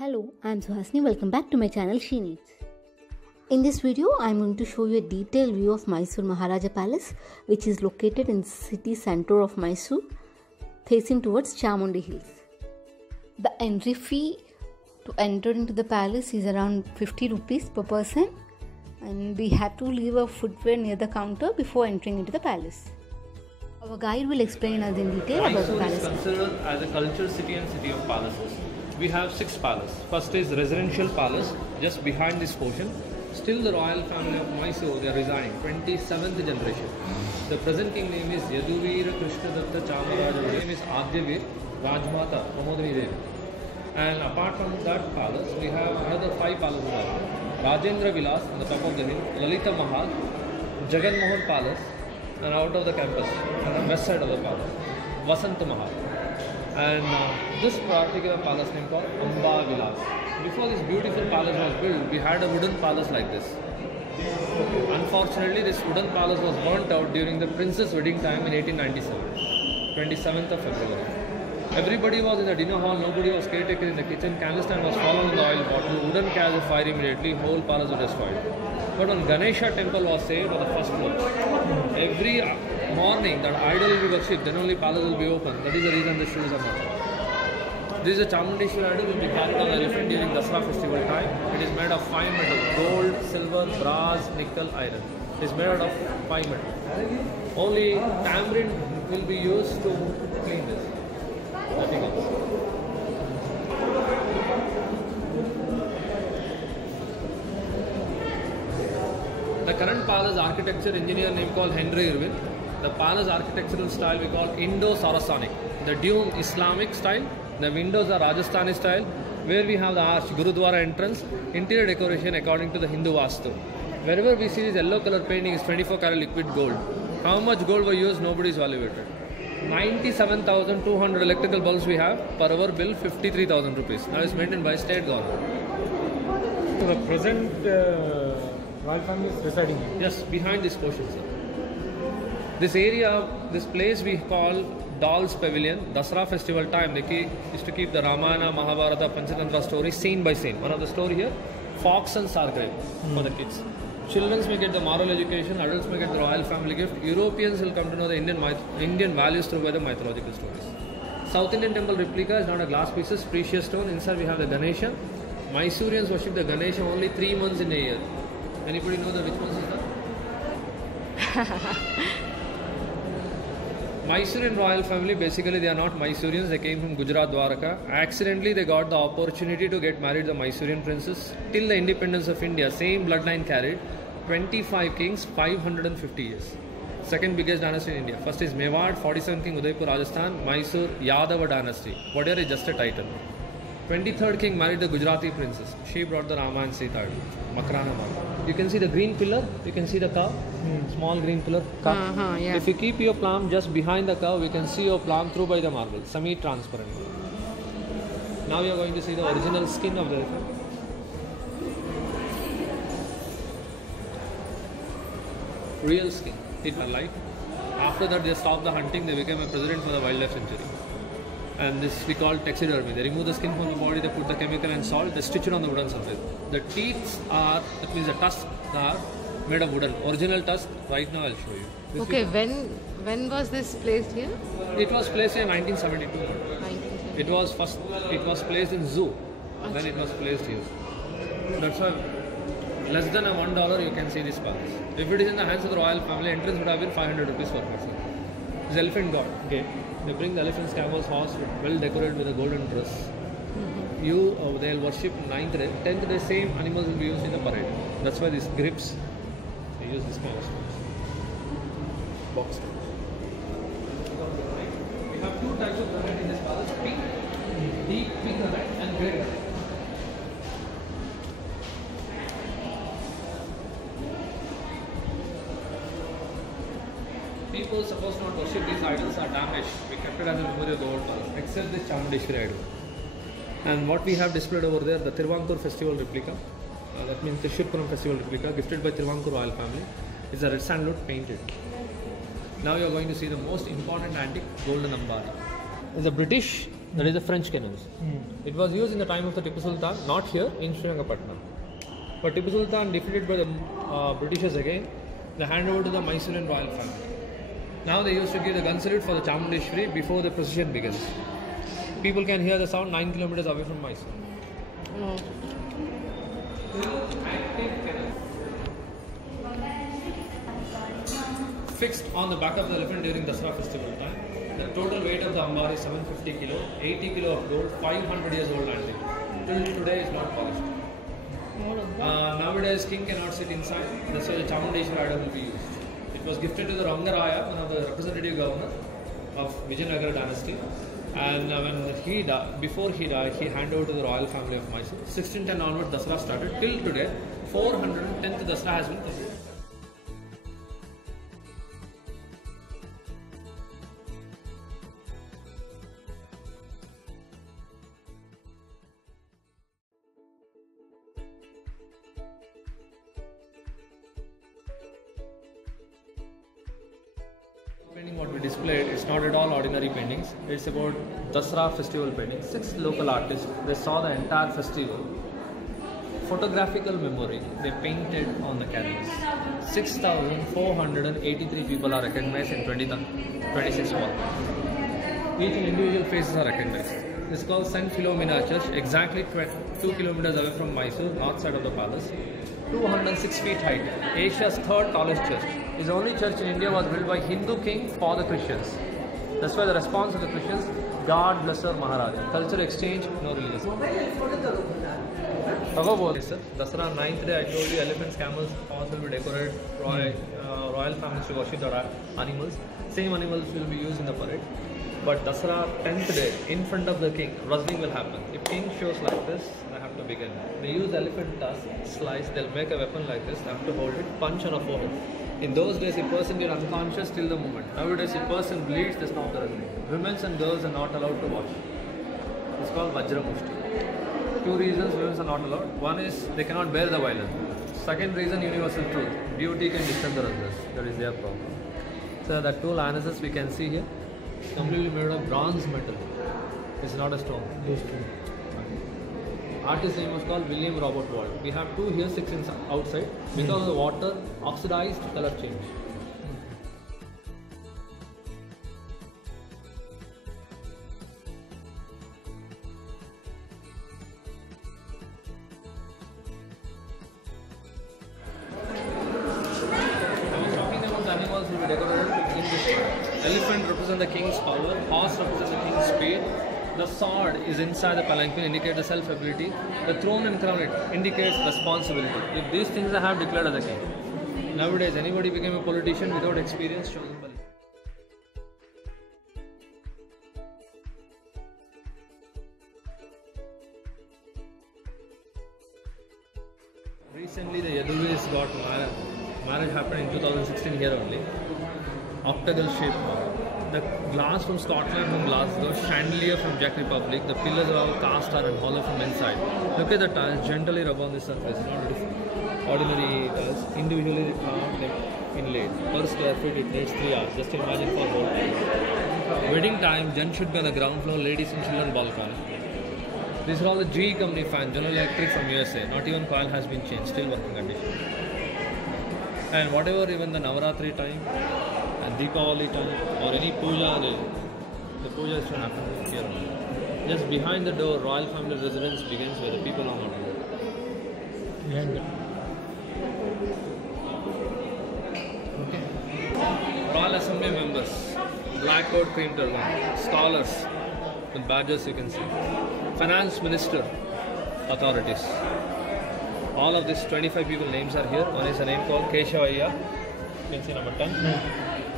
Hello, I'm Suhasini. Welcome back to my channel She Needs. In this video, I'm going to show you a detailed view of Mysore Maharaja Palace, which is located in the city center of Mysore, facing towards Chamundi Hills. The entry fee to enter into the palace is around 50 rupees per person, and we have to leave our footwear near the counter before entering into the palace. Our guide will explain us in detail about the palace. Mysore is considered as a culture city and city of palaces. We have 6 palaces. First is Residential Palace, just behind this portion. Still the royal family of Mysore, they are residing, 27th generation. The present king name is Yaduveera Krishnadatta Chamaraja. His name is Adyavir Rajmata Pramodini Devi. And apart from that palace, we have another 5 palaces. Rajendra Vilas on the top of the hill, Lalita Mahal, Jagan Mohan Palace, and out of the campus, on the west side of the palace, Vasant Mahal. And this particular palace name called Amba Vilas. Before this beautiful palace was built, we had a wooden palace like this. Unfortunately, this wooden palace was burnt out during the prince's wedding time in 1897, 27th of February. Everybody was in the dinner hall, nobody was caretaker in the kitchen, candlestick was fallen in the oil bottle, wooden catch of fire immediately, whole palace was destroyed. But when Ganesha temple was saved on the first floor, every morning that idol will be worshipped, then only palace will be open. That is the reason the shoes are not. This is a Chamundeshwari idol will be carried on elephant during Dasara festival time. It is made of 5 metal: gold, silver, brass, nickel, iron. It is made out of 5 metal. Only tamarind will be used to clean this. Nothing else. The current palace architecture engineer name called Henry Irwin. The palace architectural style we call Indo-Saracenic. The dome Islamic style. The windows are Rajasthani style, where we have the arch, Gurudwara entrance, interior decoration according to the Hindu Vastu. Wherever we see this yellow color painting is 24 karat liquid gold. How much gold was used, nobody is evaluated. 97,200 electrical bulbs we have, per hour bill 53,000 rupees. That is maintained by state government. The present royal family is residing here? Yes, behind this portion, sir. This area, this place we call Dolls Pavilion. Dasara festival time, the key is to keep the Ramayana, Mahabharata, Panchatantra stories scene by scene. One of the story here, Fox and Sargrave for the kids. Children may get the moral education, adults may get the royal family gift. Europeans will come to know the Indian values through by the mythological stories. South Indian temple replica is not a glass pieces, precious stone. Inside we have the Ganesha. Mysoreans worship the Ganesha only 3 months in a year. Anybody know which months is that? Mysorean royal family, basically they are not Mysoreans, they came from Gujarat, Dwaraka. Accidentally they got the opportunity to get married the Mysorean princess. Till the independence of India, same bloodline carried. 25 kings, 550 years. Second biggest dynasty in India. First is Mewad, 47th king Udaipur, Rajasthan. Mysore, Yadava dynasty. Whatever is just a title. 23rd king married the Gujarati princess. She brought the Rama and Sita, Makrana Mala. You can see the green pillar, you can see the cow, small green pillar, cow. Yeah. If you keep your palm just behind the cow, we can see your palm through by the marble, semi-transparent. Now you are going to see the original skin of the elephant. Real skin, it alive. After that they stopped the hunting, they became a president for the wildlife sanctuary. And this we call taxidermy. They remove the skin from the body, they put the chemical and salt, they stitch it on the wooden surface. The teeth are, that means the tusks are made of wooden. Original tusk, right now I'll show you. This Okay, when was this placed here? It was placed in 1972. 1970. It was placed in zoo. Then it was placed here. That's why less than $1 you can see this palace. If it is in the hands of the royal family, entrance would have been 500 rupees per person. This elephant god. Okay. They bring the elephant's camels horse well decorated with a golden dress. They'll worship 9th day. 10th day, same animals will be used in the parade. That's why these grips, they use this kind of stones. Box stones. We have 2 types of granite in this palace: pink, deep pink granite, and grey granite. People supposed not worship these idols are damaged. We kept it as a memory of the old palace, except this Chamundeshwari idol. And what we have displayed over there, the Tiruvankur festival replica, that means the Trishurpuram festival replica, gifted by Tiruvankur royal family, is a red sandalwood painted. Now you are going to see the most important antique, golden Ambari. It's a British That is the French canoes. It was used in the time of the Tipu Sultan, not here, in Srirangapatnam. But Tipu Sultan, defeated by the Britishers again, they hand over to the Mysorean royal family. Now they used to give the gun salute for the Chamundeshwari before the procession begins. People can hear the sound 9 kilometers away from Mysore. Fixed on the back of the elephant during Dasara festival time. The total weight of the ambar is 750 kilo, 80 kilo of gold, 500 years old antique. Till today is not polished. Nowadays king cannot sit inside, that's why the Chamundeshwari idol will be used. It was gifted to the Rangaraya, one of the representative governor of Vijayanagara dynasty. And when he died, before he died, he handed over to the royal family of Mysore. 1610 onwards, Dasara started. Till today, 410th Dasara has been completed. Painting what we displayed, it's not at all ordinary paintings. It's about Dasara festival painting. 6 local artists, they saw the entire festival. Photographical memory, they painted on the canvas. 6,483 people are recognized in 26 walls. Each individual faces are recognized. It's called St. Philomena Church, exactly 2 kilometers away from Mysore, north side of the palace. 206 feet height, Asia's 3rd tallest church. It's the only church in India was built by Hindu king for the Christians. That's why the response of the Christians, God bless our Maharaja. Culture exchange, no religion. Dasara 9th day, I told you elephants, camels, horses will be decorated. Royal families to worship the animals. Same animals will be used in the parade. But Dasara 10th day, in front of the king, wrestling will happen. If king shows like this, they have to begin. They use the elephant tusk, slice, they'll make a weapon like this, they have to hold it, punch on a forehead. In those days, a person gets unconscious till the moment. Nowadays, a person bleeds, they stop the wrestling. Women and girls are not allowed to watch. It's called Vajra Mushti. 2 reasons women are not allowed. One is they cannot bear the violence. Second reason, universal truth. Beauty can disturb the wrestlers. That is their problem. So the 2 lionesses we can see here, completely made of bronze metal. It's not a stone. Artist's name was called William Robert Wald. We have 2 here, 6 outside. Because of the water, oxidized color change. Animals will be decorated in this way. Elephant represents the king's power, horse represents the king's speed, the sword is inside the palanquin, indicates the self-ability, the throne and crown indicates responsibility. If these things I have declared as a king. Nowadays, anybody became a politician without experience chosen by. Recently, the Yaduvis got married. Marriage happened in 2016 here only. Octagonal shape. The glass from Scotland, from Glasgow, chandelier from Czech Republic. The pillars are all cast iron and hollow from inside. Look at the tiles, gently rub on the surface. Not ordinary tiles. Individually carved, inlaid. Per square feet, it needs 3 hours. Just imagine for whole time. Wedding time, gent should be on the ground floor, ladies and children balcony. These are all the GE company fans, General Electric from USA. Not even coil has been changed, still working condition. And whatever, even the Navaratri time and Deepavali time or any puja, the puja is to happen here only. Just behind the door, royal family residence begins where the people are not there. Okay. Royal Assembly members, black coat, cream turban, scholars with badges you can see, finance minister, authorities. All of these 25 people names are here. One is a name called Keshavaya. You can see number 10.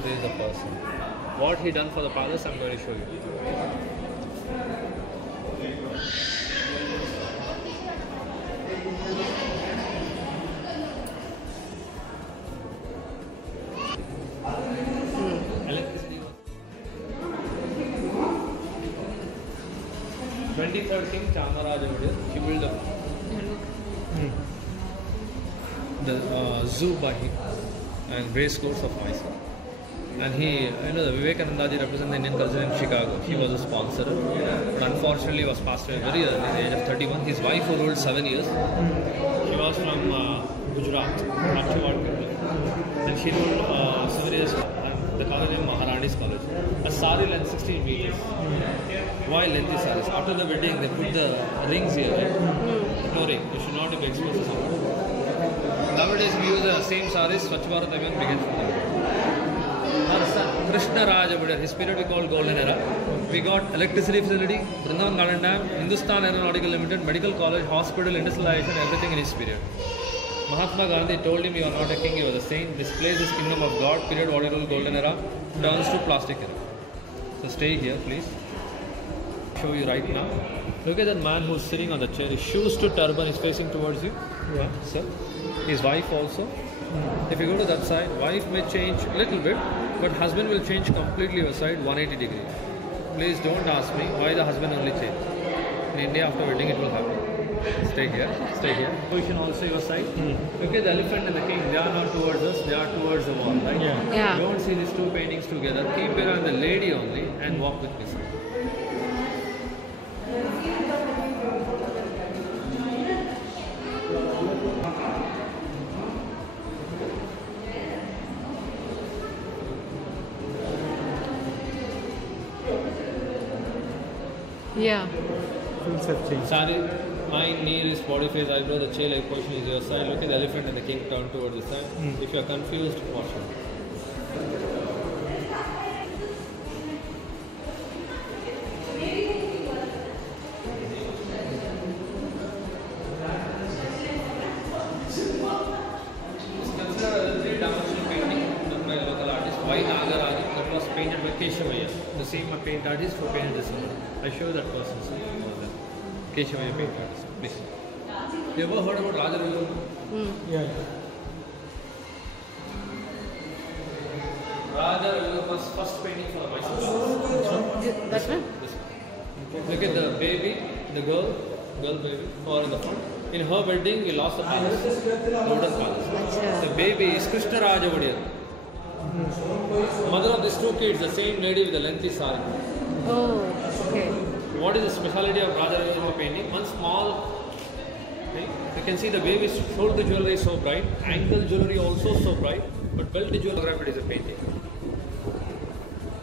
This is the person. What he done for the palace, I'm going to show you. Electricity. 23rd King Chamaraj over here. He built the zoo by him and race course of Mysore. And he, the Vivekananda ji represents the Indian culture in Chicago. He was a sponsor, but unfortunately was passed away very early, at the age of 31. His wife who ruled 7 years. She was from Gujarat, Rajawad people, and she ruled 7 years. The college name Maharani's College. A sari length 16 meters. Why lengthy saris? After the wedding, they put the rings here, right? No ring. You should not be exposed to someone. Nowadays, we use the same saris. Swachh Bharat Abhiyan begins from there. Our son, Krishna Raj Abhiyan, his period we call Golden Era. We got electricity facility, Vrindavan Garden Dam, Hindustan Aeronautical Limited, medical college, hospital, industrialization, everything in his period. Mahatma Gandhi told him, you are not a king, you are the saint. This place is kingdom of God, period what you call Golden Era, turns to plastic era. So stay here, please. Show you right now. Look at that man who's sitting on the chair. His shoes to turban is facing towards you. Yeah, sir. His wife also. If you go to that side, wife may change a little bit, but husband will change completely your side 180 degrees. Please don't ask me why the husband only changed. In India, after wedding, it will happen. Stay here, stay here. Position also your side. Look at the elephant and the king. They are not towards us, they are towards the wall, right? Yeah. Don't see these two paintings together. Keep it on the lady only and walk with me, sir. Yeah. Full have changed. Sari, my knee is body face, eyebrow, the chair leg position is your side. Look at the elephant and the king turn towards the side. If you are confused, watch it. It's considered a three-dimensional painting done by a local artist. Why Nagaraj? That was painted by Keshavaya, the same paint artist who painted this one. I show you that person. Keshavaya paint artist. Please. You ever heard about Raja Ravivarma? Yeah. Raja Ravivarma's first painting for the Mysore. That one? This one. Look at the baby, the girl baby, or in the front. In her wedding, we lost the palace, golden palace. Achha. The baby is Krishna Raj Abhiyan. Mother of these two kids, the same lady with the lengthy sari. Oh, okay. What is the speciality of Raja Ravivarma painting? One small thing. You can see the baby's shoulder jewelry is so bright, ankle jewelry also so bright, but belt jewelry is a painting.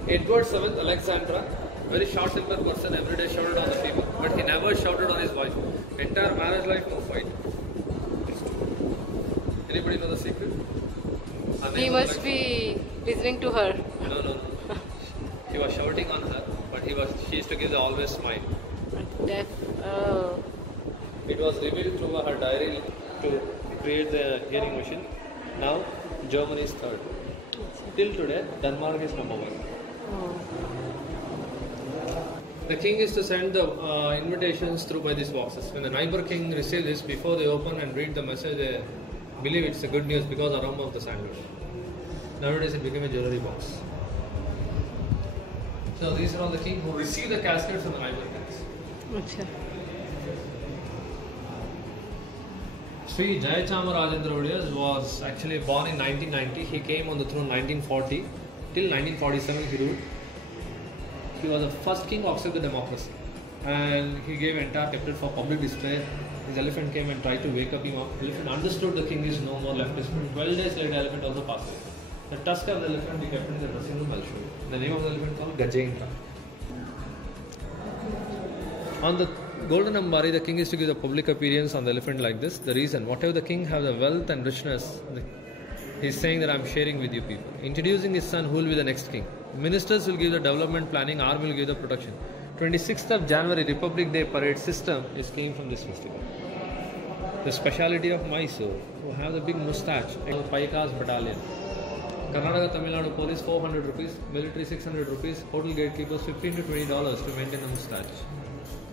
Edward VII, Alexandra, very short-tempered person, every day shouted on the people, but he never shouted on his wife. Entire marriage life, no fight. Anybody know the secret? He must be listening to her. No. He was shouting on her, but she used to give the always smile. Deaf. Oh. It was revealed through her diary to create the hearing machine. Now, Germany is third. Till today, Denmark is number one. Oh. The king is to send the invitations through by these boxes. When the neighbor king receives this, before they open and read the message, they believe it's a good news because the aroma of the sandalwood. Nowadays, it became a jewelry box. So these are all the king who receive the caskets from the neighbor kings. Achha. Sri Jayachamara Rajendra was actually born in 1990. He came on the throne 1940. Till 1947 he ruled. He was the first king who accepted democracy. And he gave entire capital for public display. His elephant came and tried to wake up him up. Elephant understood the king is no more left his foot. 12 days later, elephant also passed away. The tusk of the elephant he kept in the dressing room, I'll show you. The name of the elephant called Gajendra. On the golden Ambari, the king is to give the public appearance on the elephant like this. The reason, whatever the king have the wealth and richness, he's saying that I'm sharing with you people. Introducing his son who will be the next king. Ministers will give the development planning, army will give the protection. 26th of January, Republic Day parade system is came from this festival. The speciality of Mysore, who have the big moustache, Paikas battalion. Karnataka Tamil Nadu police 400 rupees, military 600 rupees, hotel gatekeepers $15 to $20 to maintain a moustache.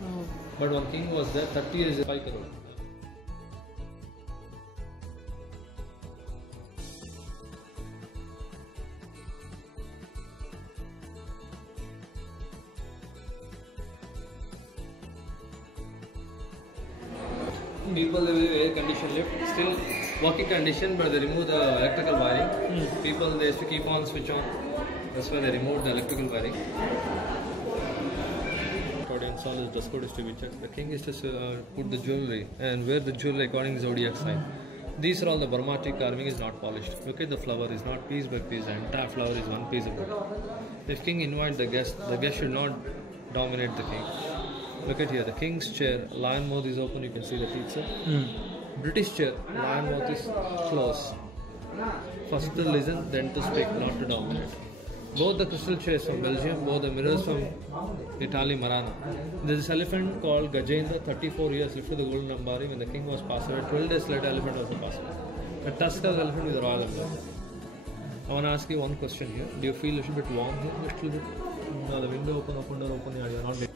Oh. But one king was there, 30 years, 5 crore. People live in air conditioned lift, still working condition, but they remove the electrical wiring. People they used to keep on switch on. That's why they removed the electrical wiring. Got to install this dress code is to be checked. The king is to put the jewelry and wear the jewelry according to the zodiac sign. These are all the Burmati carving is not polished. Look at the flower is not piece by piece. The entire flower is one piece of it. If king invites the guest should not dominate the king. Look at here, the king's chair, lion mouth is open. You can see the teeth, sir. British chair, lion mouth is closed. First to listen, then to speak, not to dominate. Both the crystal chairs from Belgium, both the mirrors from Italy, Marana. There is this elephant called Gajendra, 34 years lifted the golden Ambari when the king was passed away. 12 days later, elephant also passed away. A tusk of the elephant with the royal emblem. I want to ask you one question here. Do you feel a little bit warm here? A little bit? No, the window open, door open. You are not getting.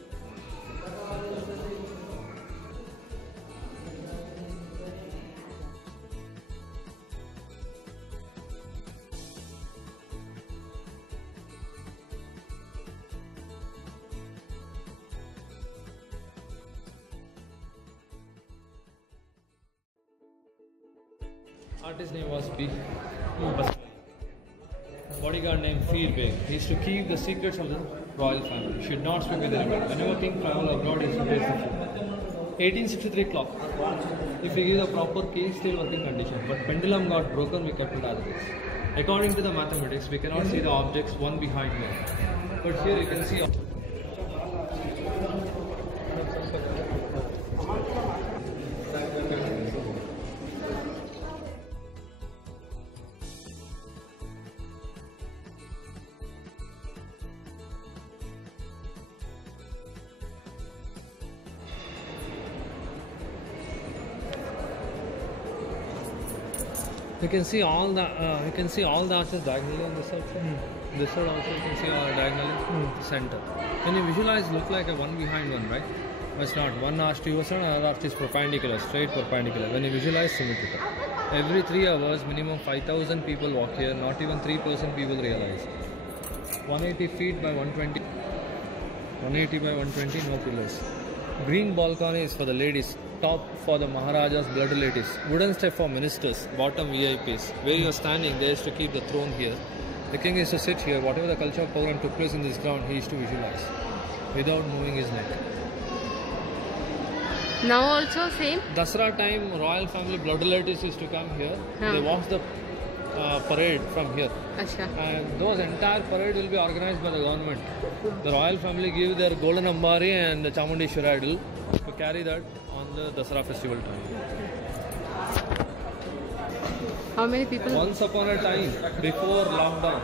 Artist name was B. Bodyguard named Fear Beg. He used to keep the secrets of the royal family. Should not speak with anyone. Whenever king travel abroad, he used to face the food. 1863 clock. If we give the proper key, still working condition. But pendulum got broken, we kept it as it is. According to the mathematics, we cannot see the objects one behind the other. But here you can see. You can see all the arches diagonally on this side. This side also you can see all diagonally. Center. When you visualize, look like a one behind one, right? But it's not. One arch to your side, another arch is perpendicular, straight perpendicular. When you visualize, symmetrical. Every 3 hours, minimum 5,000 people walk here. Not even 3% people realize. 180 feet by 120. 180 by 120, no pillars. Green balcony is for the ladies. Top for the Maharaja's blood relatives. Wooden step for ministers. Bottom VIPs. Where you are standing, there is to keep the throne here. The king is to sit here. Whatever the cultural program took place in this ground, he is to visualize without moving his neck. Now also same? Dasra time, royal family blood relatives used to come here. They watch the parade from here. Achha. And those entire parade will be organized by the government. The royal family give their golden Ambari and the Chamundeshwari idol to carry that on the Dasara festival time. How many people? Once upon a time, before lockdown,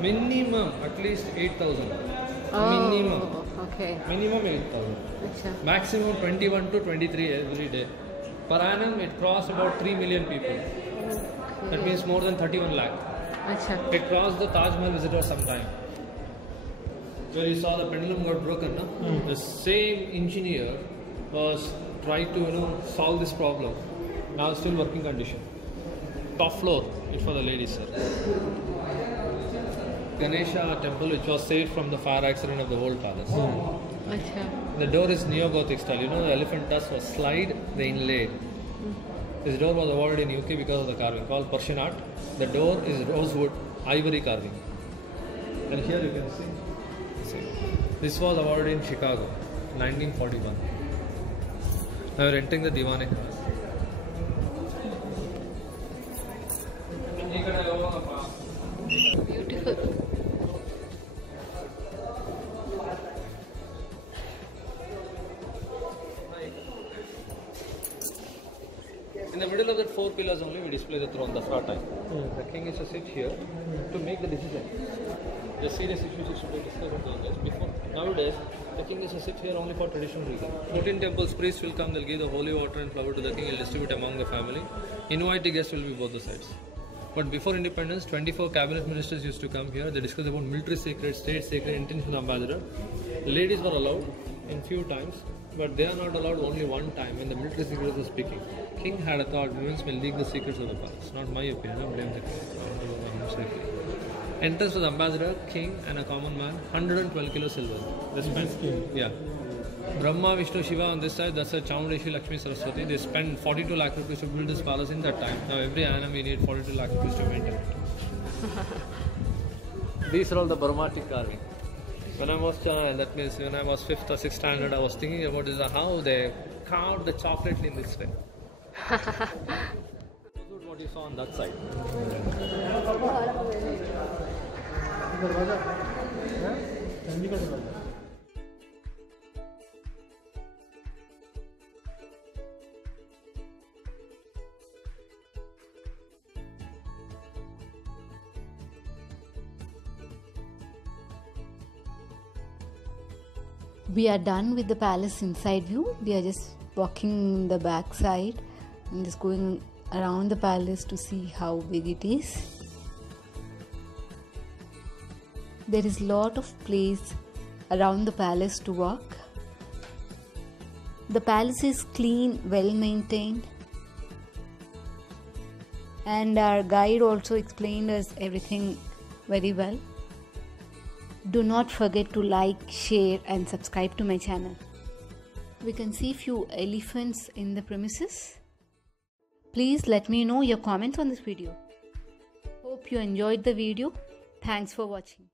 minimum at least 8,000. Oh, minimum. Okay. Minimum 8,000. Achha. Maximum 21 to 23 every day. Per annum, it crossed about 3 million people. That means more than 31 lakh. Achha. It crossed the Taj Mahal visitor sometime. Where you saw the pendulum got broken, no? The same engineer was trying to solve this problem. Now still working condition. Top floor, it's for the ladies, sir. Ganesha temple, which was saved from the fire accident of the old palace. Achha. The door is neo-Gothic style. You know, the elephant tusk was slide, they inlaid. This door was awarded in UK because of the carving called Persian art. The door is rosewood, ivory carving. And here you can see. This was awarded in Chicago, 1941. Now we are entering the Diwan. Beautiful. In the middle of that 4 pillars only we display the throne, the front time. The king is to sit here to make the decision. The serious issues should be discussed with the others. Before nowadays, the king is to sit here only for traditional reason. 14 temples, priests will come, they'll give the holy water and flower to the king, he'll distribute among the family. Invited guests will be both the sides. But before independence, 24 cabinet ministers used to come here. They discussed about military secrets, state secret, intention of ambassador. The ladies were allowed in few times, but they are not allowed only one time when the military secrets were speaking. King had a thought, women will leak the secrets of the palace. Not my opinion, I blame the king. Enters with ambassador, king and a common man, 112 kilo silver. They spent, yeah. Brahma, Vishnu, Shiva on this side, that's a Chamundeshwari, Lakshmi, Saraswati. They spend 42 lakh rupees to build this palace in that time. Now every annum we need 42 lakh rupees to maintain it. These are all the Burmati carving. When I was that means when I was 5th or 6th standard, I was thinking about is how they carved the chocolate in this way. What you saw on that side. We are done with the palace inside view. We are just walking the back side and just going around the palace to see how big it is. There is lot of place around the palace to walk. The palace is clean, well maintained, and our guide also explained us everything very well. Do not forget to like, share and subscribe to my channel. We can see few elephants in the premises. Please let me know your comments on this video. Hope you enjoyed the video. Thanks for watching.